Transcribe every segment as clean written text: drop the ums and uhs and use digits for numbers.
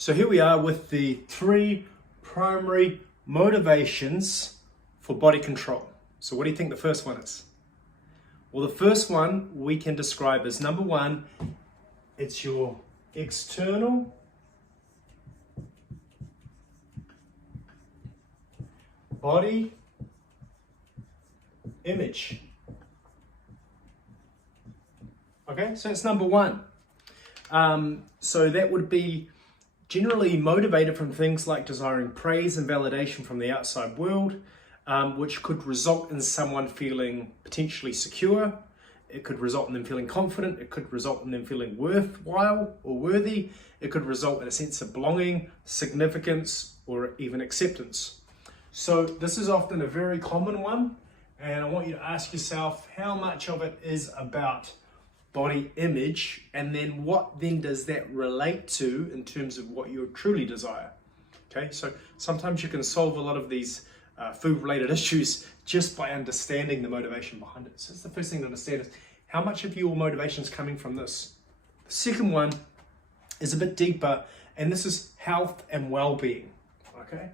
So here we are with the three primary motivations for body control. So what do you think the first one is? Well, the first one we can describe as number one, it's your external body image. Okay, so it's number one. So that would be generally motivated from things like desiring praise and validation from the outside world, which could result in someone feeling potentially secure. It could result in them feeling confident. It could result in them feeling worthwhile or worthy. It could result in a sense of belonging, significance, or even acceptance. So this is often a very common one, and I want you to ask yourself how much of it is about body image, and then what then does that relate to in terms of what you truly desire. Okay, so sometimes you can solve a lot of these food related issues just by understanding the motivation behind it. So that's the first thing to understand, is how much of your motivation is coming from this. The second one is a bit deeper, and this is health and well-being. Okay,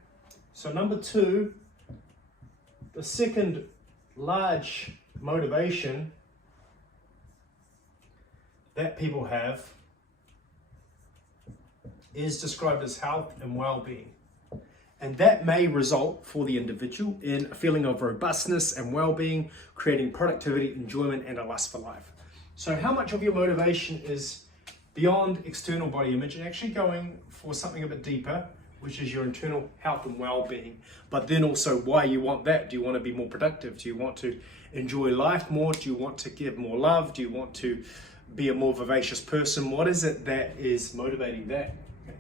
so number two, the second large motivation that people have is described as health and well-being. And that may result for the individual in a feeling of robustness and well-being, creating productivity, enjoyment, and a lust for life. So how much of your motivation is beyond external body image and actually going for something a bit deeper, which is your internal health and well-being, but then also why you want that? Do you want to be more productive? Do you want to enjoy life more? Do you want to give more love? Do you want to be a more vivacious person? What is it that is motivating that? Okay.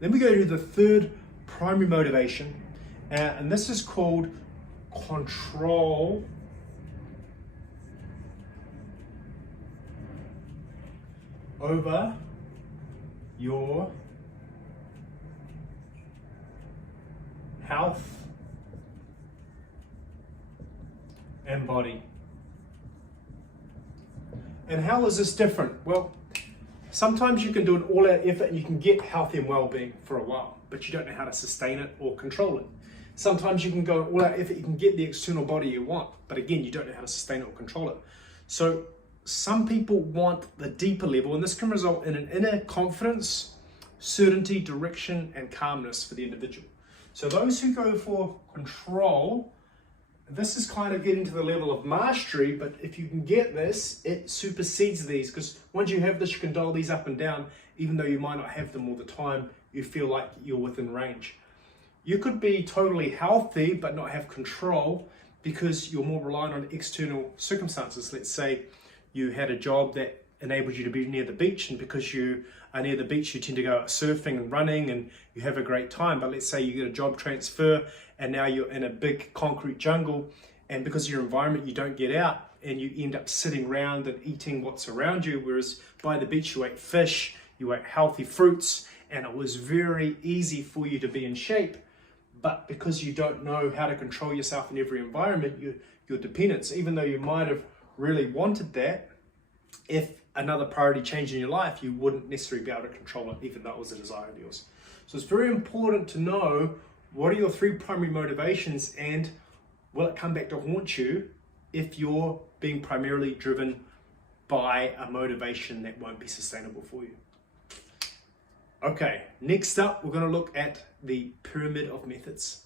Then we go to the third primary motivation, and this is called control over your health and body. And how is this different? Well, sometimes you can do an all-out effort and you can get healthy and well-being for a while, but you don't know how to sustain it or control it. Sometimes you can go all-out effort, you can get the external body you want, but again, you don't know how to sustain it or control it. So some people want the deeper level, and this can result in an inner confidence, certainty, direction, and calmness for the individual. So those who go for control, this is kind of getting to the level of mastery, but if you can get this, it supersedes these, because once you have this, you can dial these up and down. Even though you might not have them all the time, you feel like you're within range. You could be totally healthy but not have control because you're more reliant on external circumstances. Let's say you had a job that enabled you to be near the beach, and because you are near the beach, you tend to go out surfing and running and you have a great time. But let's say you get a job transfer and now you're in a big concrete jungle, and because of your environment, you don't get out and you end up sitting around and eating what's around you. Whereas by the beach, you ate fish, you ate healthy fruits, and it was very easy for you to be in shape. But because you don't know how to control yourself in every environment, you're dependent. So even though you might have really wanted that, if another priority changed in your life, you wouldn't necessarily be able to control it, even though it was a desire of yours. So it's very important to know what are your three primary motivations, and will it come back to haunt you if you're being primarily driven by a motivation that won't be sustainable for you. Okay, next up, we're going to look at the pyramid of methods.